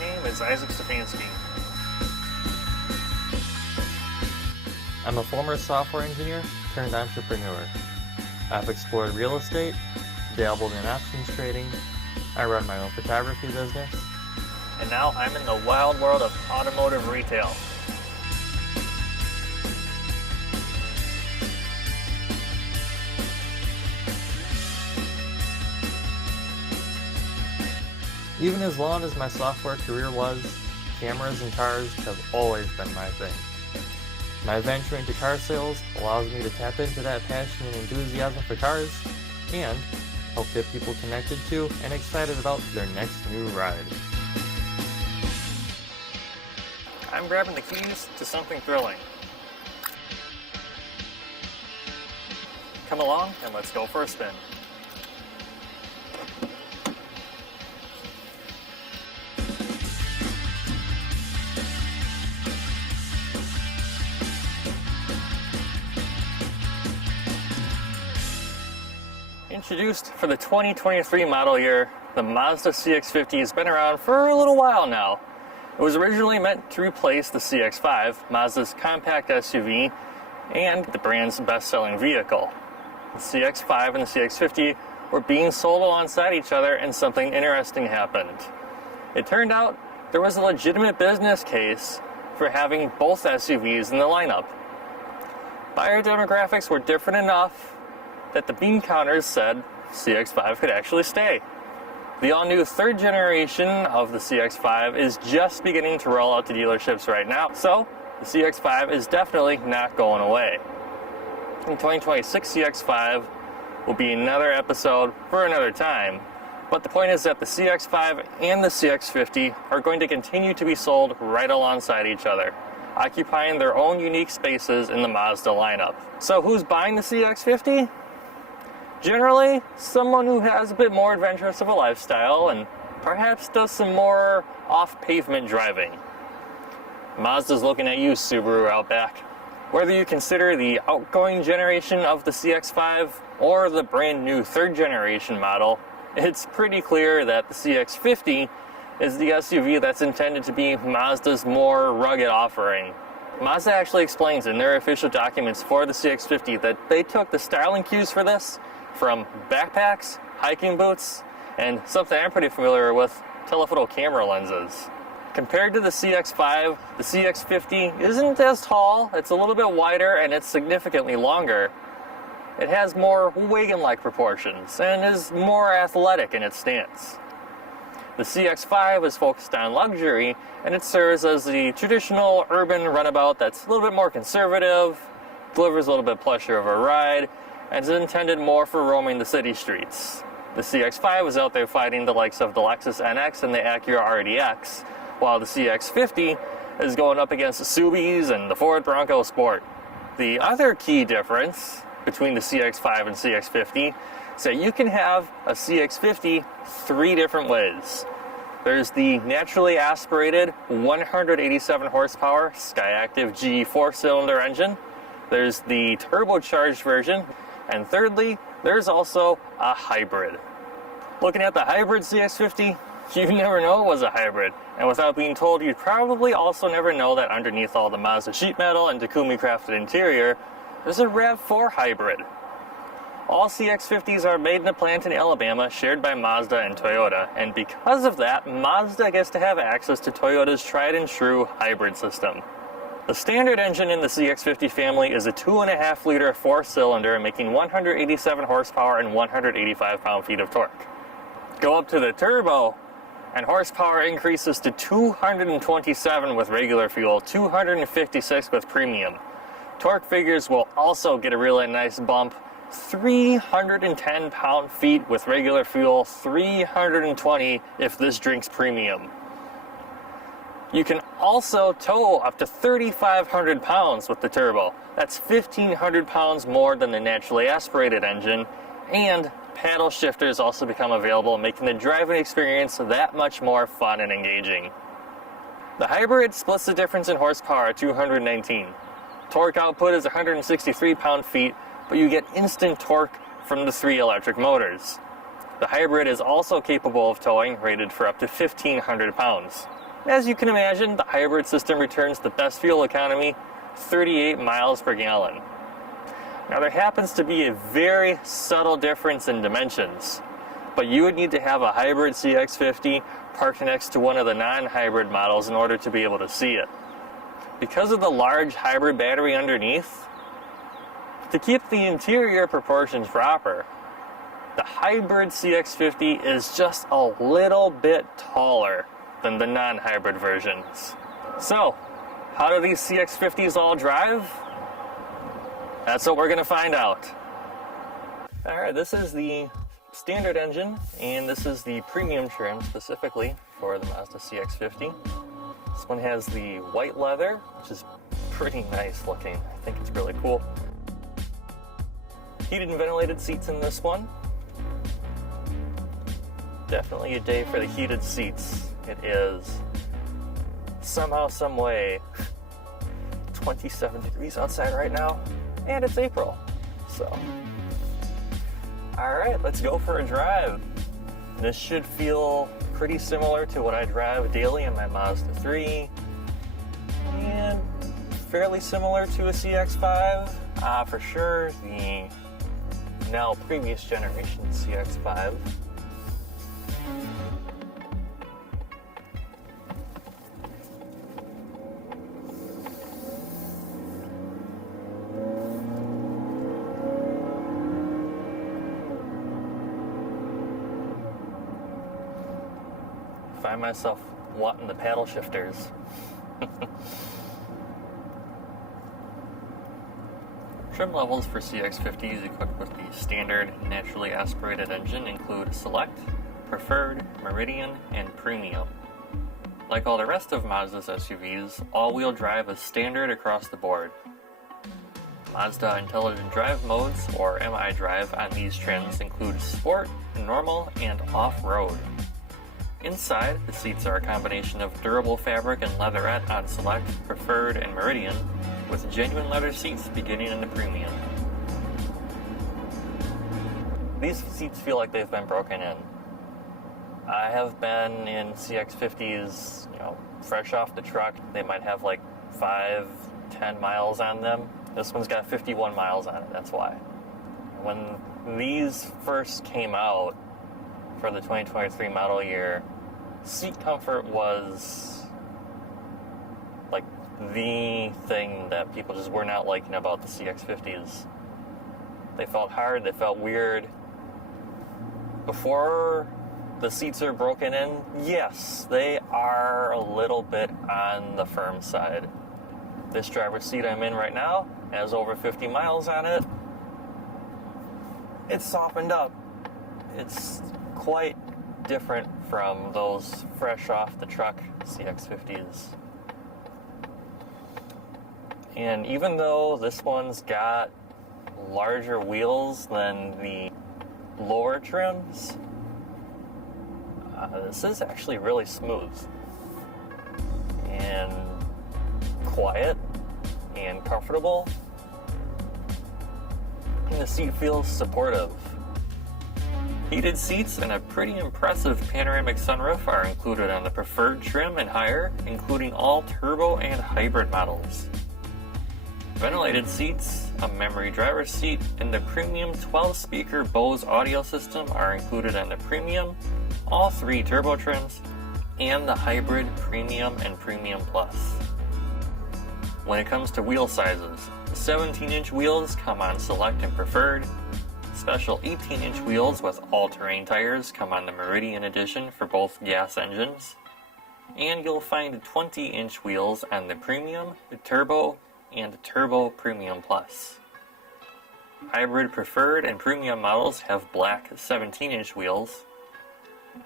name is Stefanski. I'm a former software engineer turned entrepreneur. I've explored real estate, dabbled in options trading, I run my own photography business, And now I'm in the wild world of automotive retail. Even as long as my software career was, cameras and cars have always been my thing. My venture into car sales allows me to tap into that passion and enthusiasm for cars and help get people connected to and excited about their next new ride. I'm grabbing the keys to something thrilling. Come along and let's go for a spin. Introduced for the 2023 model year, the Mazda CX-50 has been around for a little while now. It was originally meant to replace the CX-5, Mazda's compact SUV, and the brand's best-selling vehicle. The CX-5 and the CX-50 were being sold alongside each other, and something interesting happened. It turned out there was a legitimate business case for having both SUVs in the lineup. Buyer demographics were different enough that the bean counters said CX-5 could actually stay. The all-new third generation of the CX-5 is just beginning to roll out to dealerships right now, so the CX-5 is definitely not going away. The 2026 CX-5 will be another episode for another time, but the point is that the CX-5 and the CX-50 are going to continue to be sold right alongside each other, occupying their own unique spaces in the Mazda lineup. So who's buying the CX-50? Generally, someone who has a bit more adventurous of a lifestyle and perhaps does some more off-pavement driving. Mazda's looking at you, Subaru Outback. Whether you consider the outgoing generation of the CX-5 or the brand new third generation model, it's pretty clear that the CX-50 is the SUV that's intended to be Mazda's more rugged offering. Mazda actually explains in their official documents for the CX-50 that they took the styling cues for this from backpacks, hiking boots, and something I'm pretty familiar with, telephoto camera lenses. Compared to the CX-5, the CX-50 isn't as tall, it's a little bit wider, and it's significantly longer. It has more wagon-like proportions and is more athletic in its stance. The CX-5 is focused on luxury, and it serves as the traditional urban runabout that's a little bit more conservative, delivers a little bit pleasure of a ride, and is intended more for roaming the city streets. The CX-5 is out there fighting the likes of the Lexus NX and the Acura RDX, while the CX-50 is going up against the Subies and the Ford Bronco Sport. The other key difference between the CX-5 and CX-50 is that you can have a CX-50 three different ways. There's the naturally aspirated 187 horsepower Skyactiv GE 4-cylinder engine. There's the turbocharged version. And thirdly, there's also a hybrid. Looking at the hybrid CX-50, you'd never know it was a hybrid. And without being told, you'd probably also never know that underneath all the Mazda sheet metal and Takumi crafted interior, there's a RAV4 hybrid. All CX-50s are made in a plant in Alabama shared by Mazda and Toyota, and because of that, Mazda gets to have access to Toyota's tried and true hybrid system. The standard engine in the CX-50 family is a 2.5-liter 4-cylinder making 187 horsepower and 185 pound-feet of torque. Go up to the turbo, and horsepower increases to 227 with regular fuel, 256 with premium. Torque figures will also get a really nice bump, 310 pound-feet with regular fuel, 320 if this drinks premium. You can also tow up to 3,500 pounds with the turbo. That's 1,500 pounds more than the naturally aspirated engine, and paddle shifters also become available, making the driving experience that much more fun and engaging. The hybrid splits the difference in horsepower at 219. Torque output is 163 pound-feet, but you get instant torque from the three electric motors. The hybrid is also capable of towing, rated for up to 1,500 pounds. As you can imagine, the hybrid system returns the best fuel economy, 38 miles per gallon. Now there happens to be a very subtle difference in dimensions, but you would need to have a hybrid CX-50 parked next to one of the non-hybrid models in order to be able to see it. Because of the large hybrid battery underneath, to keep the interior proportions proper, the hybrid CX-50 is just a little bit taller than the non-hybrid versions. So, how do these CX-50s all drive? That's what we're going to find out. Alright, this is the standard engine, and this is the premium trim specifically for the Mazda CX-50. This one has the white leather, which is pretty nice looking. I think it's really cool. Heated and ventilated seats in this one. Definitely a day for the heated seats. It is somehow, some way, 27 degrees outside right now, and it's April. So, all right, let's go for a drive. This should feel pretty similar to what I drive daily in my Mazda 3, and fairly similar to a CX-5. For sure, the now previous generation CX-5. Find myself wanting the paddle shifters. Trim levels for CX-50s equipped with the standard naturally aspirated engine include Select, Preferred, Meridian, and Premium. Like all the rest of Mazda's SUVs, all-wheel drive is standard across the board. Mazda Intelligent Drive modes, or MI Drive, on these trims include Sport, Normal, and Off-Road. Inside, the seats are a combination of durable fabric and leatherette on Select, Preferred, and Meridian, with genuine leather seats beginning in the Premium. These seats feel like they've been broken in. I have been in CX-50s, fresh off the truck. They might have like 5-10 miles on them. This one's got 51 miles on it, that's why. When these first came out for the 2023 model year, seat comfort was like the thing that people just were not liking about the CX-50s. They felt hard, they felt weird. Before the seats are broken in, yes, they are a little bit on the firm side. This driver's seat I'm in right now has over 50 miles on it. It's softened up. It's quite different from those fresh off the truck CX-50s. And even though this one's got larger wheels than the lower trims, this is actually really smooth and quiet and comfortable, and the seat feels supportive. Heated seats and a pretty impressive panoramic sunroof are included on the Preferred trim and higher, including all turbo and hybrid models. Ventilated seats, a memory driver's seat, and the premium 12-speaker Bose audio system are included on the Premium, all 3 turbo trims, and the hybrid Premium and Premium Plus. When it comes to wheel sizes, 17-inch wheels come on Select and Preferred. Special 18-inch wheels with all-terrain tires come on the Meridian edition for both gas engines. And you'll find 20-inch wheels on the Premium, the Turbo, and Turbo Premium Plus. Hybrid Preferred and Premium models have black 17-inch wheels.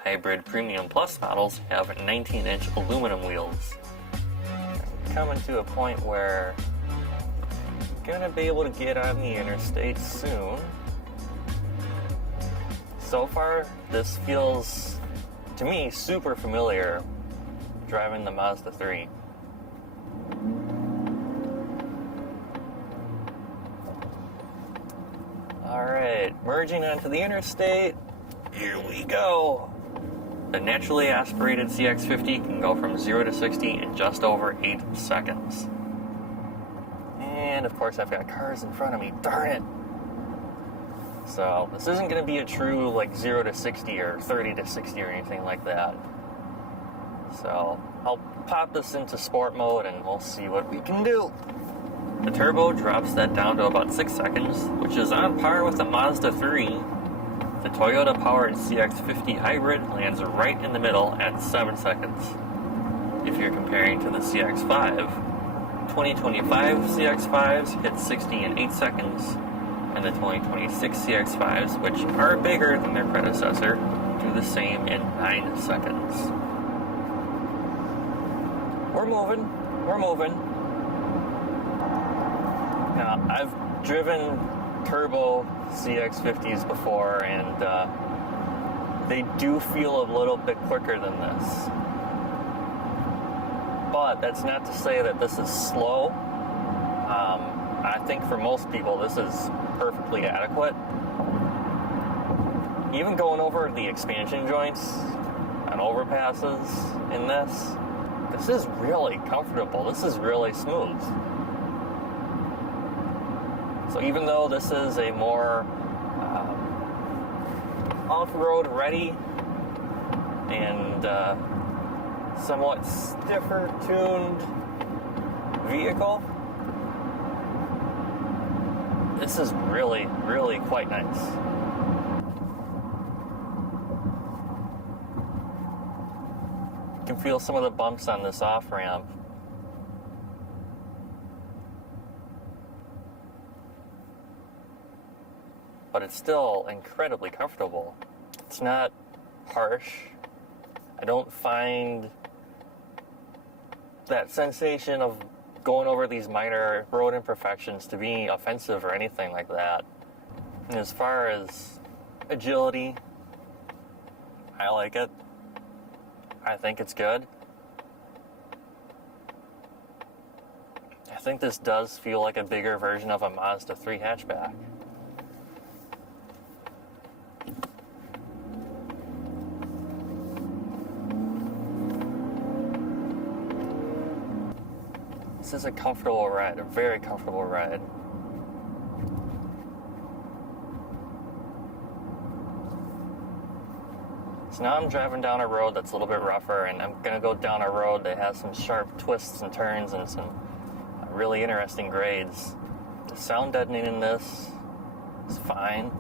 Hybrid Premium Plus models have 19-inch aluminum wheels. Coming to a point where I'm gonna be able to get on the interstate soon. So far, this feels, to me, super familiar driving the Mazda 3. Alright, merging onto the interstate. Here we go. The naturally aspirated CX-50 can go from 0 to 60 in just over 8 seconds. And of course I've got cars in front of me, darn it! So this isn't going to be a true like 0 to 60 or 30 to 60 or anything like that. So I'll pop this into sport mode and we'll see what we can do. The turbo drops that down to about 6 seconds, which is on par with the Mazda 3. The Toyota-powered CX-50 hybrid lands right in the middle at 7 seconds. If you're comparing to the CX-5, 2025 CX-5s hit 60 in 8 seconds, and the 2026 CX-5s, which are bigger than their predecessor, do the same in 9 seconds. We're moving. Now, I've driven turbo CX-50s before, and they do feel a little bit quicker than this. But that's not to say that this is slow. I think for most people this is perfectly adequate. Even going over the expansion joints and overpasses in this is really comfortable. This is really smooth. So even though this is a more off-road ready and somewhat stiffer tuned vehicle, this is really, really quite nice. You can feel some of the bumps on this off-ramp. But it's still incredibly comfortable. It's not harsh. I don't find that sensation of going over these minor road imperfections to be offensive or anything like that. And as far as agility, I like it. I think it's good. I think this does feel like a bigger version of a Mazda 3 hatchback. This is a comfortable ride, a very comfortable ride. So now I'm driving down a road that's a little bit rougher, and I'm going to go down a road that has some sharp twists and turns and some really interesting grades. The sound deadening in this is fine.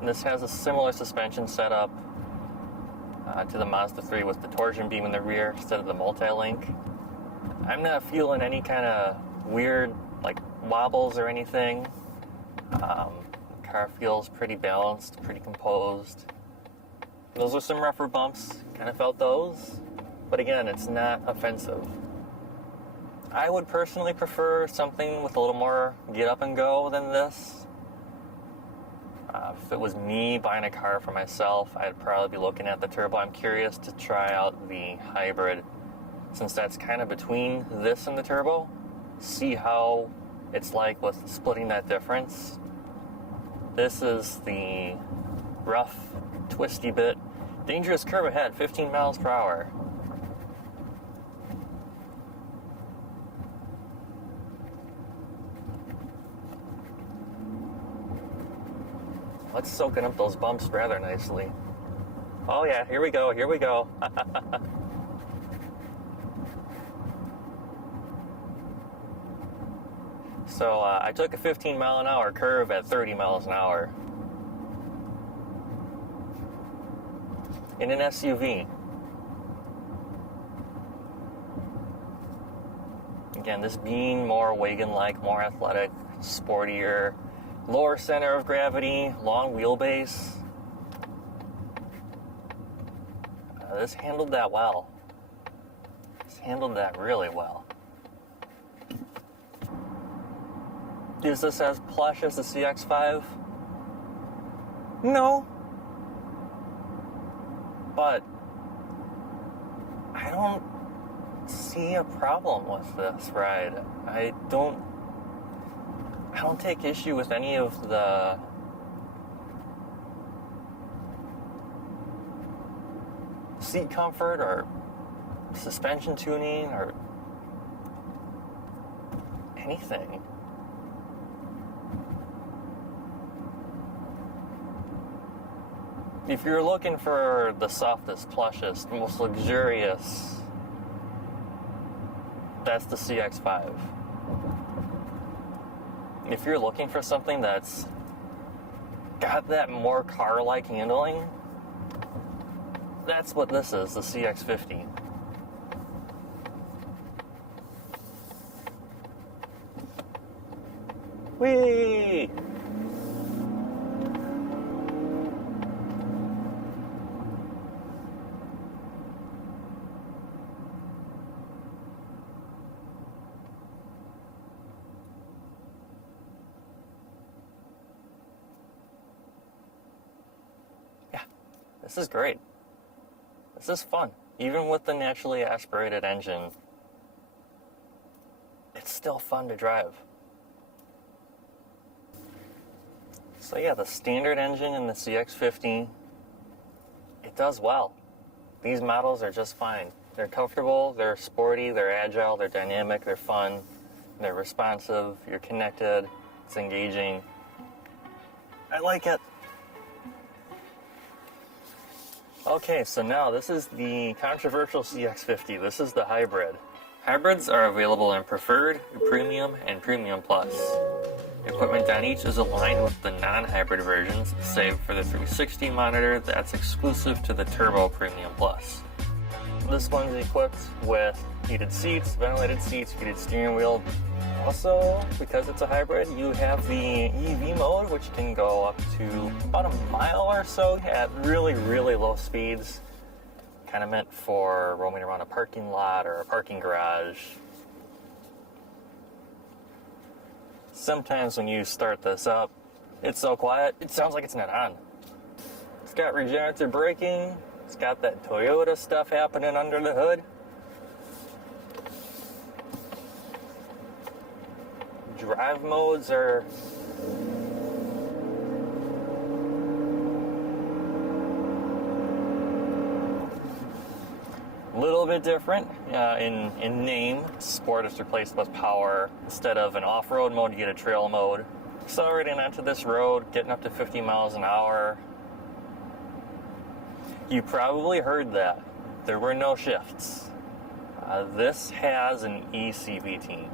And this has a similar suspension setup to the Mazda 3 with the torsion beam in the rear instead of the multi-link. I'm not feeling any kind of weird like wobbles or anything. The car feels pretty balanced, pretty composed. Those are some rougher bumps, kind of felt those, but again, it's not offensive. I would personally prefer something with a little more get up and go than this. If it was me buying a car for myself, I'd probably be looking at the turbo. I'm curious to try out the hybrid, since that's kind of between this and the turbo. See how it's like with splitting that difference. This is the rough, twisty bit. Dangerous curve ahead, 15 miles per hour. It's soaking up those bumps rather nicely. Oh yeah, here we go. So I took a 15 mile an hour curve at 30 miles an hour in an SUV. Again, this being more wagon-like, more athletic, sportier, lower center of gravity, long wheelbase. This handled that well. This handled that really well. Is this as plush as the CX-5? No. But I don't see a problem with this ride. I don't take issue with any of the seat comfort or suspension tuning or anything. If you're looking for the softest, plushest, most luxurious, that's the CX-5. If you're looking for something that's got that more car-like handling, that's what this is, the CX-50. Whee! Yeah, this is great. This is fun. Even with the naturally aspirated engine, it's still fun to drive. So yeah, the standard engine in the CX-50, it does well. These models are just fine. They're comfortable, they're sporty, they're agile, they're dynamic, they're fun, they're responsive, you're connected, it's engaging. I like it. Okay, so now this is the controversial CX-50. This is the hybrid. Hybrids are available in Preferred, Premium, and Premium Plus. Equipment on each is aligned with the non-hybrid versions, save for the 360 monitor that's exclusive to the Turbo Premium Plus. This one's equipped with heated seats, ventilated seats, heated steering wheel. Also, because it's a hybrid, you have the EV mode, which can go up to about a mile or so at really, really low speeds. Kind of meant for roaming around a parking lot or a parking garage. Sometimes when you start this up, it's so quiet, it sounds like it's not on. It's got regenerative braking. It's got that Toyota stuff happening under the hood. Drive modes are a little bit different in name. Sport is replaced with power. Instead of an off-road mode, you get a trail mode. Accelerating onto this road, getting up to 50 miles an hour. You probably heard that. There were no shifts. This has an eCVT.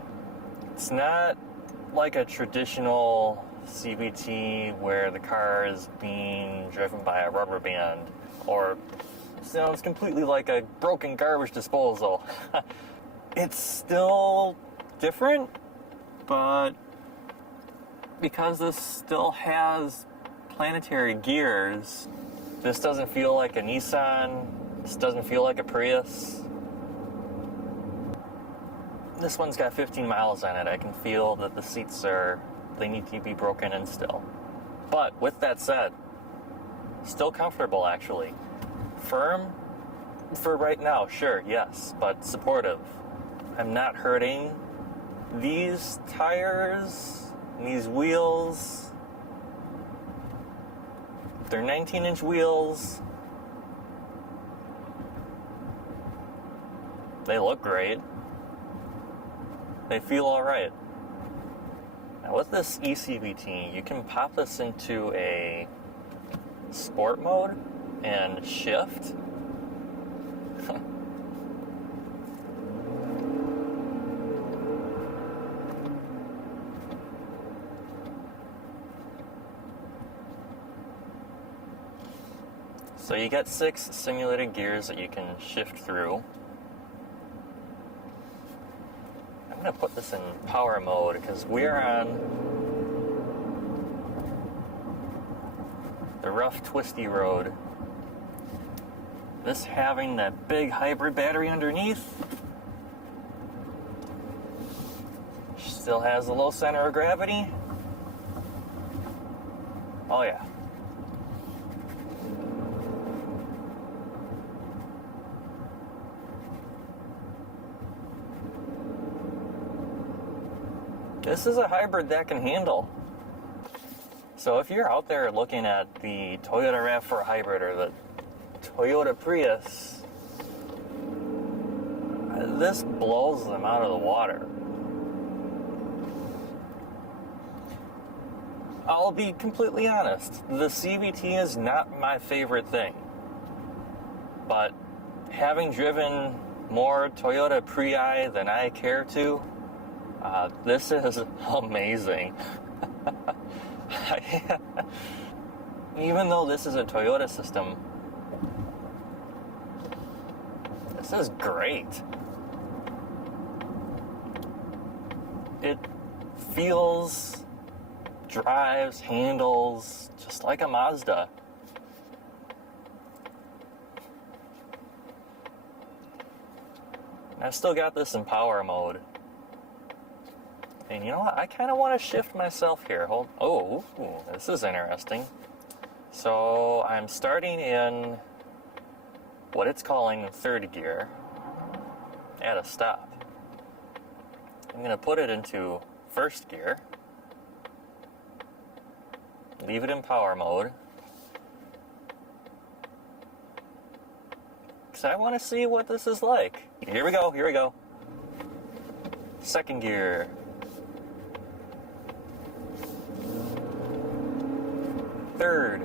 It's not like a traditional CVT where the car is being driven by a rubber band or sounds completely like a broken garbage disposal. It's still different, but because this still has planetary gears, this doesn't feel like a Nissan, this doesn't feel like a Prius. This one's got 15 miles on it. I can feel that the seats they need to be broken in still. But with that said, still comfortable actually. Firm for right now, sure, yes, but supportive. I'm not hurting. These tires, these wheels, they're 19-inch wheels. They look great. They feel all right. Now with this eCVT, you can pop this into a sport mode and shift. So you got 6 simulated gears that you can shift through. I'm going to put this in power mode because we're on the rough, twisty road. This having that big hybrid battery underneath still has a low center of gravity. Oh yeah. This is a hybrid that can handle. So if you're out there looking at the Toyota RAV4 Hybrid or the Toyota Prius, this blows them out of the water. I'll be completely honest, the CVT is not my favorite thing. But having driven more Toyota Prii than I care to, this is amazing. Even though this is a Toyota system, this is great. It feels, drives, handles just like a Mazda. I've still got this in power mode. And you know what? I kind of want to shift myself here. Oh, this is interesting. So I'm starting in what it's calling third gear at a stop. I'm going to put it into first gear. Leave it in power mode. Because I want to see what this is like. Here we go. Second gear. Third.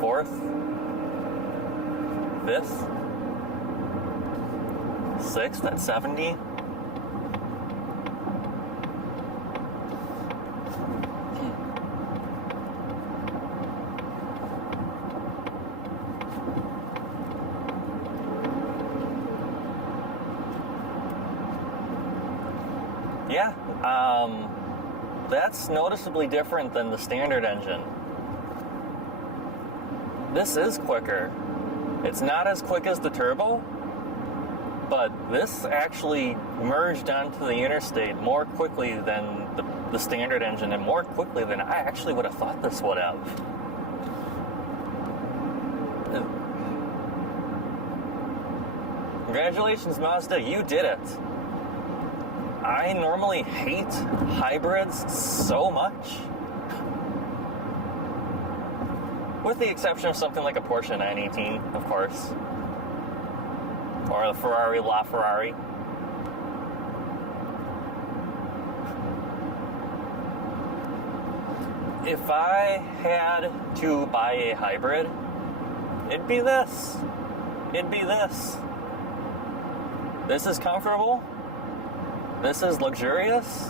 Fourth. Fifth. Sixth at 70. Yeah, that's noticeably different than the standard engine. This is quicker. It's not as quick as the turbo, but this actually merged onto the interstate more quickly than the standard engine and more quickly than I actually would have thought this would have. Congratulations, Mazda, you did it. I normally hate hybrids so much. With the exception of something like a Porsche 918, of course. Or the Ferrari LaFerrari. If I had to buy a hybrid, it'd be this. This is comfortable. This is luxurious.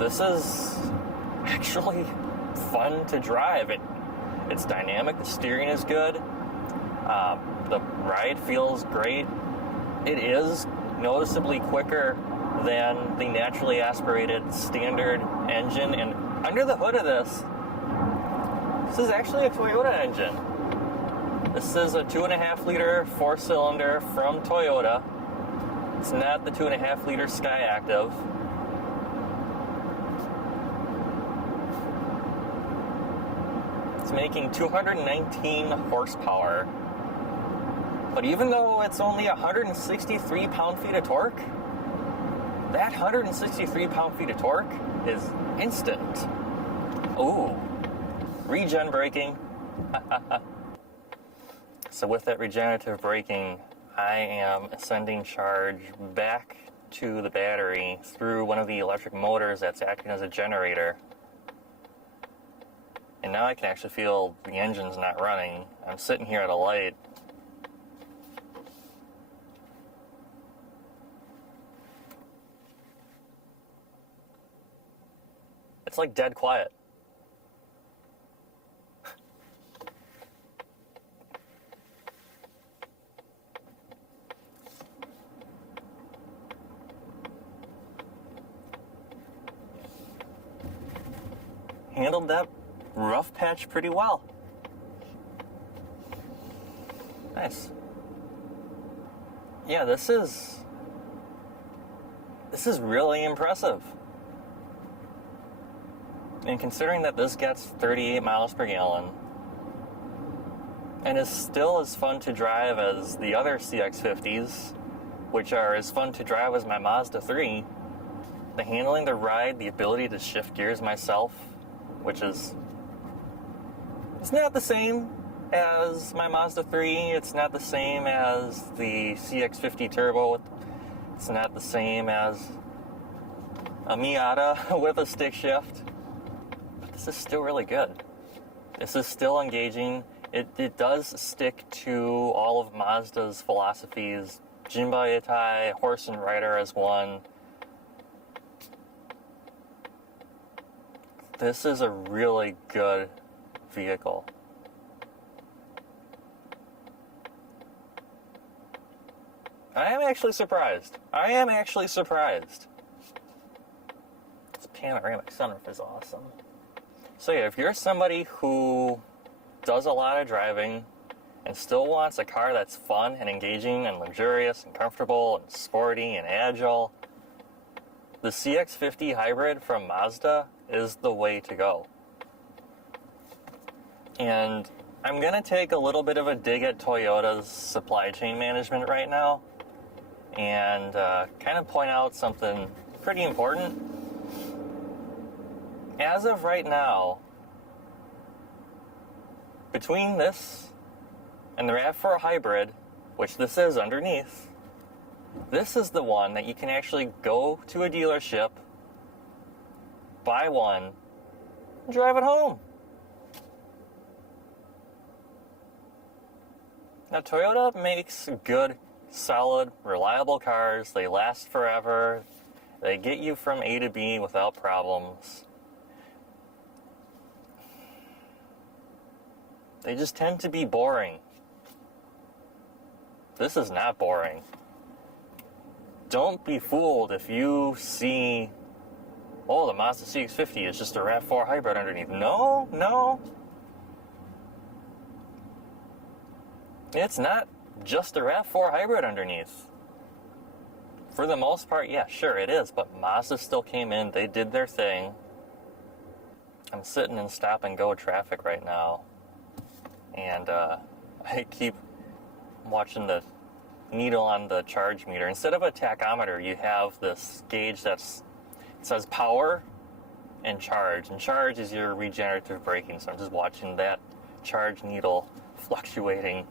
This is actually fun to drive. It's dynamic. The steering is good. The ride feels great. It is noticeably quicker than the naturally aspirated standard engine. And under the hood of this is actually a Toyota engine. This is a 2.5 liter 4-cylinder from Toyota. It's not the 2.5 liter Sky Active. It's making 219 horsepower. But even though it's only 163 pound-feet of torque, that 163 pound-feet of torque is instant. Ooh, regen braking. So with that regenerative braking, I am sending charge back to the battery through one of the electric motors that's acting as a generator. And now I can actually feel the engine's not running. I'm sitting here at a light. It's like dead quiet. Handled that rough patch pretty well. Nice. Yeah, this is really impressive. And considering that this gets 38 miles per gallon, and is still as fun to drive as the other CX-50s, which are as fun to drive as my Mazda 3. The handling, the ride, the ability to shift gears myself, which is... it's not the same as my Mazda 3. It's not the same as the CX-50 Turbo. It's not the same as a Miata with a stick shift. But this is still really good. This is still engaging. It does stick to all of Mazda's philosophies. Jinba Itai, horse and rider as one. This is a really good vehicle. I am actually surprised. This panoramic sunroof is awesome. So yeah, if you're somebody who does a lot of driving and still wants a car that's fun and engaging and luxurious and comfortable and sporty and agile, the CX-50 hybrid from Mazda is the way to go. And I'm going to take a little bit of a dig at Toyota's supply chain management right now and kind of point out something pretty important. As of right now, between this and the RAV4 hybrid, which this is underneath, this is the one that you can actually go to a dealership, buy one, and drive it home. Now, Toyota makes good, solid, reliable cars. They last forever. They get you from A to B without problems. They just tend to be boring. This is not boring. Don't be fooled if you see, oh, the Mazda CX-50 is just a RAV4 hybrid underneath. No. It's not just a RAV4 hybrid underneath. For the most part, yeah, sure it is, but Mazda still came in, they did their thing. I'm sitting in stop and go traffic right now, and I keep watching the needle on the charge meter. Instead of a tachometer, you have this gauge it says power and charge is your regenerative braking. So I'm just watching that charge needle fluctuating.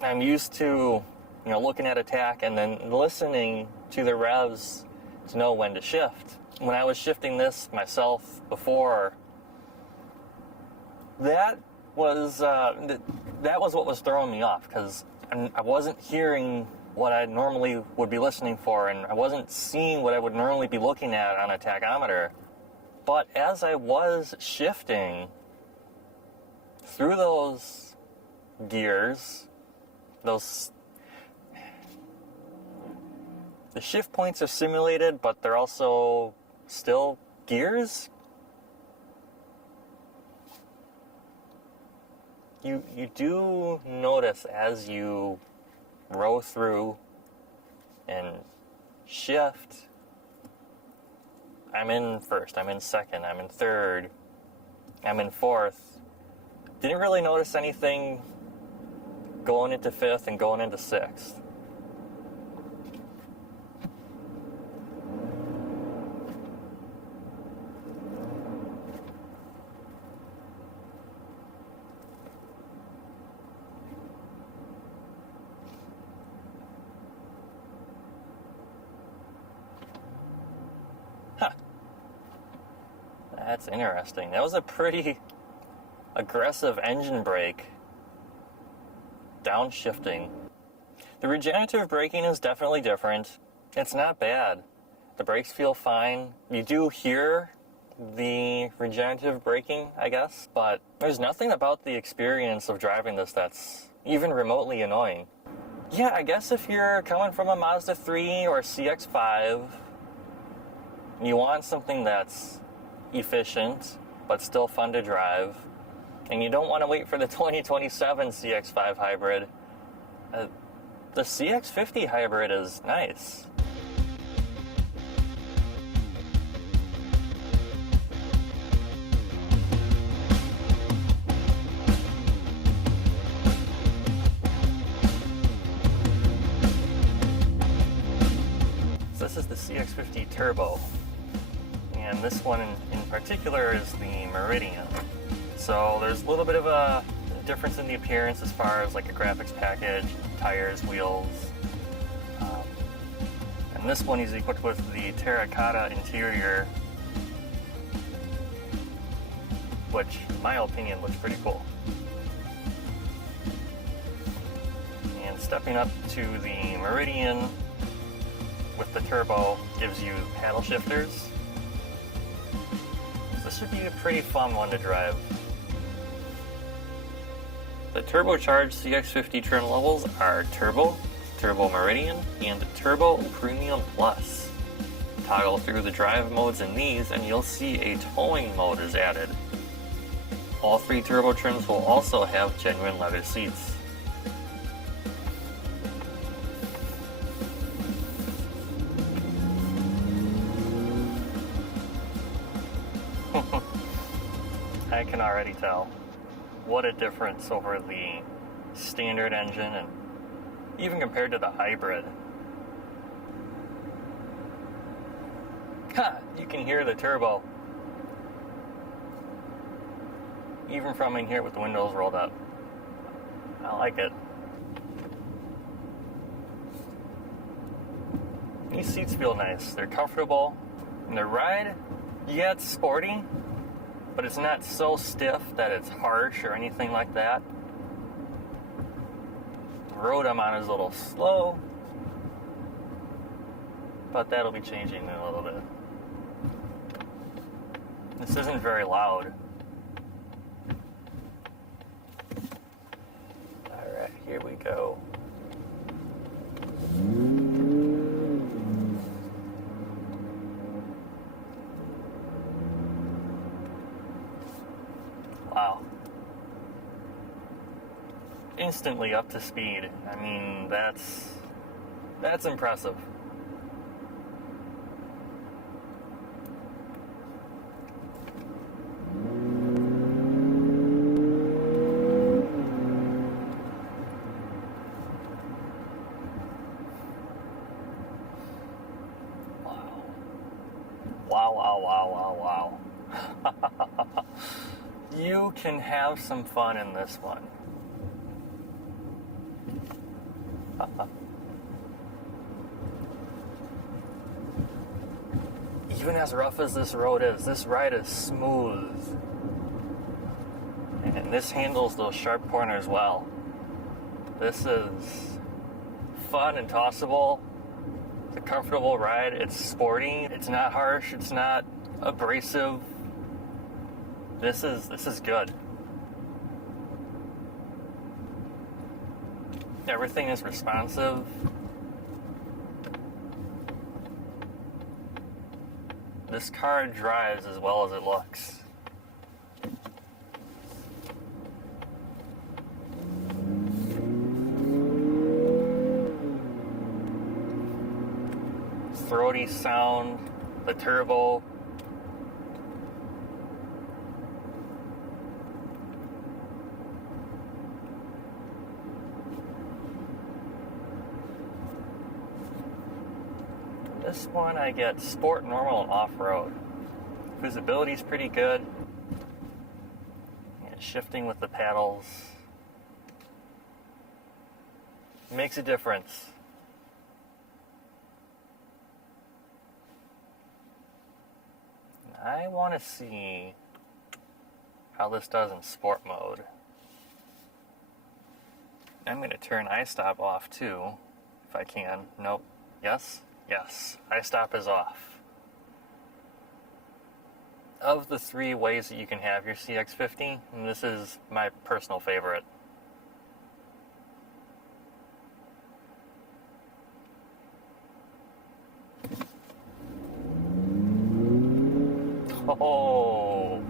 I'm used to, looking at a tach and then listening to the revs to know when to shift. When I was shifting this myself before, that was what was throwing me off, because I wasn't hearing what I normally would be listening for, and I wasn't seeing what I would normally be looking at on a tachometer. But as I was shifting through those gears, the shift points are simulated, but they're also still gears. You do notice as you row through and shift, I'm in first, I'm in second, I'm in third, I'm in fourth. Didn't really notice anything going into fifth and going into sixth. That's interesting. That was a pretty aggressive engine brake. Downshifting. The regenerative braking is definitely different. It's not bad. The brakes feel fine. You do hear the regenerative braking, I guess, but there's nothing about the experience of driving this that's even remotely annoying. Yeah, I guess if you're coming from a Mazda 3 or CX-5, you want something that's efficient but still fun to drive, and you don't want to wait for the 2027 CX-5 hybrid, the CX-50 hybrid is nice. the CX-50 Turbo. And this one in particular is the Meridian. So there's a little bit of a difference in the appearance as far as like a graphics package, tires, wheels. And this one is equipped with the terracotta interior, which in my opinion looks pretty cool. And stepping up to the Meridian with the turbo gives you paddle shifters. This should be a pretty fun one to drive. The turbocharged CX-50 trim levels are Turbo, Turbo Meridian, and Turbo Premium Plus. Toggle through the drive modes in these and you'll see a towing mode is added. All three turbo trims will also have genuine leather seats. I can already tell. What a difference over the standard engine and even compared to the hybrid. Ha! You can hear the turbo. Even from in here with the windows rolled up. I like it. These seats feel nice. They're comfortable. And the ride, yeah, it's sporty, but it's not so stiff that it's harsh or anything like that. The road I'm on is a little slow, but that'll be changing in a little bit. This isn't very loud. Alright, here we go. Wow. Instantly up to speed. I mean, that's impressive. Wow. You can have some fun in this one. Even as rough as this road is, this ride is smooth. And this handles those sharp corners well. This is fun and tossable. It's a comfortable ride. It's sporty. It's not harsh. It's not abrasive. This is good. Everything is responsive. This car drives as well as it looks. Throaty sound, the turbo. This one I get sport, normal, and off-road. Visibility's pretty good. And shifting with the paddles makes a difference. I want to see how this does in sport mode. I'm going to turn iStop off too, if I can. Nope. Yes? Yes. iStop is off. Of the three ways that you can have your CX-50, this is my personal favorite. Oh.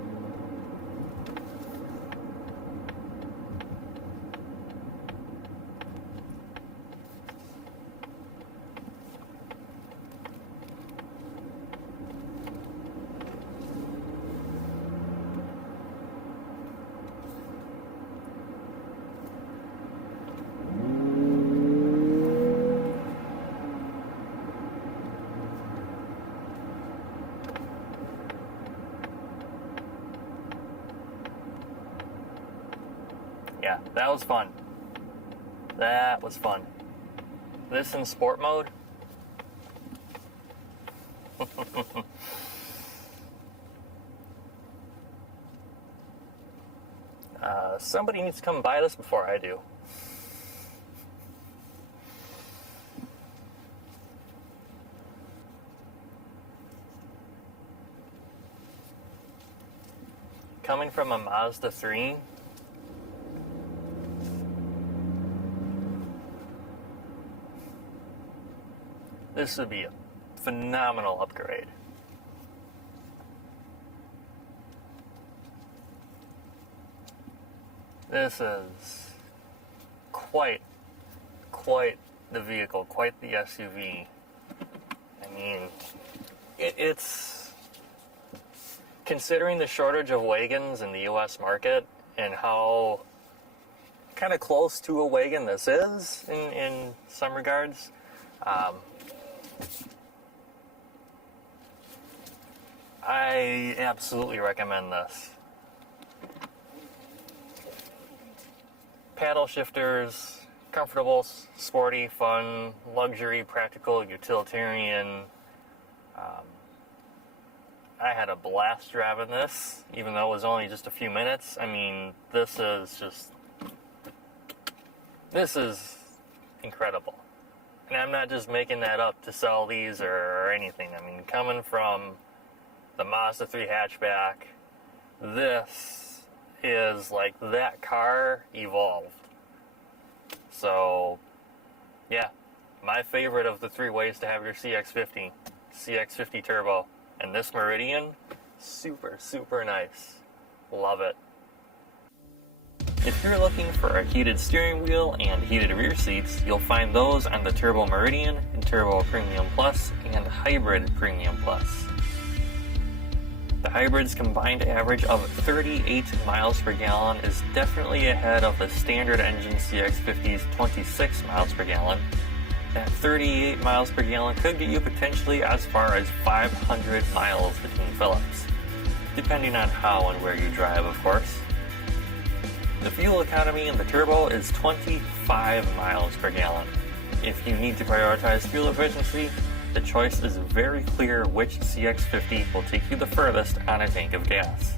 Yeah, that was fun. That was fun. This in sport mode. Somebody needs to come buy this before I do. Coming from a Mazda 3, this would be a phenomenal upgrade. This is quite the vehicle, quite the SUV. I mean, it's considering the shortage of wagons in the US market and how kind of close to a wagon this is in some regards. I absolutely recommend this. Paddle shifters, comfortable, sporty, fun, luxury, practical, utilitarian. I had a blast driving this, even though it was only just a few minutes. I mean, this is incredible. And I'm not just making that up to sell these or anything. I mean, coming from the Mazda 3 hatchback, this is like that car evolved. So, yeah, my favorite of the 3 ways to have your CX-50, CX-50 Turbo, and this Meridian, super nice. Love it. If you're looking for a heated steering wheel and heated rear seats, you'll find those on the Turbo Meridian and Turbo Premium Plus and Hybrid Premium Plus. The hybrid's combined average of 38 miles per gallon is definitely ahead of the standard engine CX-50's 26 miles per gallon. That 38 miles per gallon could get you potentially as far as 500 miles between fill-ups, depending on how and where you drive, of course. The fuel economy in the Turbo is 25 miles per gallon. If you need to prioritize fuel efficiency, the choice is very clear which CX-50 will take you the furthest on a tank of gas.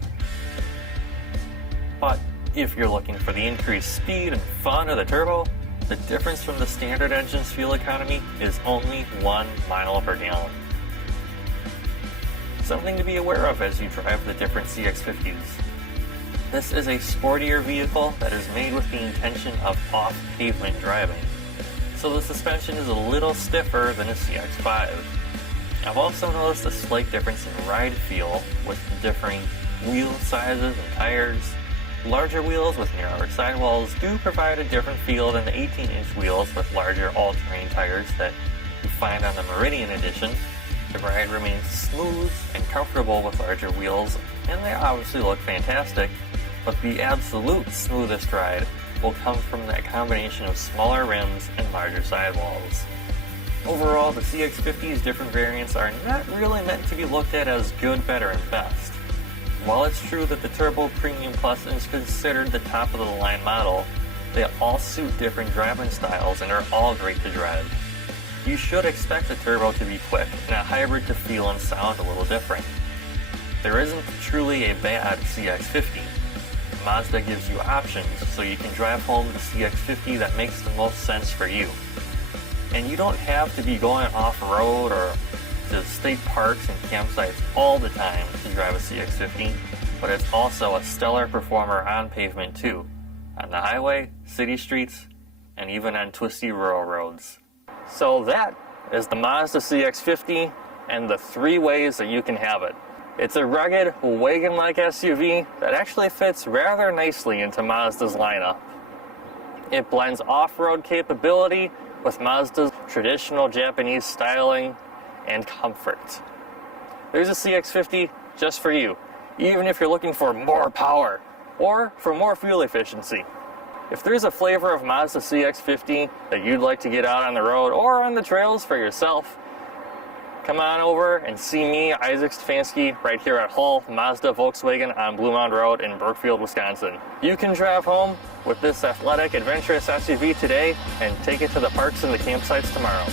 But if you're looking for the increased speed and fun of the Turbo, the difference from the standard engine's fuel economy is only 1 mile per gallon. Something to be aware of as you drive the different CX-50s. This is a sportier vehicle that is made with the intention of off-pavement driving, so the suspension is a little stiffer than a CX-5. I've also noticed a slight difference in ride feel with differing wheel sizes and tires. Larger wheels with narrower sidewalls do provide a different feel than the 18-inch wheels with larger all-terrain tires that you find on the Meridian Edition. The ride remains smooth and comfortable with larger wheels, and they obviously look fantastic, but the absolute smoothest ride will come from that combination of smaller rims and larger sidewalls. Overall, the CX-50's different variants are not really meant to be looked at as good, better, and best. While it's true that the Turbo Premium Plus is considered the top of the line model, they all suit different driving styles and are all great to drive. You should expect the Turbo to be quick and a hybrid to feel and sound a little different. There isn't truly a bad CX-50. Mazda gives you options so you can drive home the CX-50 that makes the most sense for you. And you don't have to be going off-road or to state parks and campsites all the time to drive a CX-50, but it's also a stellar performer on pavement too, on the highway, city streets, and even on twisty rural roads. So that is the Mazda CX-50 and the 3 ways that you can have it. It's a rugged, wagon-like SUV that actually fits rather nicely into Mazda's lineup. It blends off-road capability with Mazda's traditional Japanese styling and comfort. There's a CX-50 just for you, even if you're looking for more power or for more fuel efficiency. If there's a flavor of Mazda CX-50 that you'd like to get out on the road or on the trails for yourself, come on over and see me, Isaac Stefanski, right here at Hull Mazda Volkswagen on Blue Mound Road in Brookfield, Wisconsin. You can drive home with this athletic, adventurous SUV today and take it to the parks and the campsites tomorrow.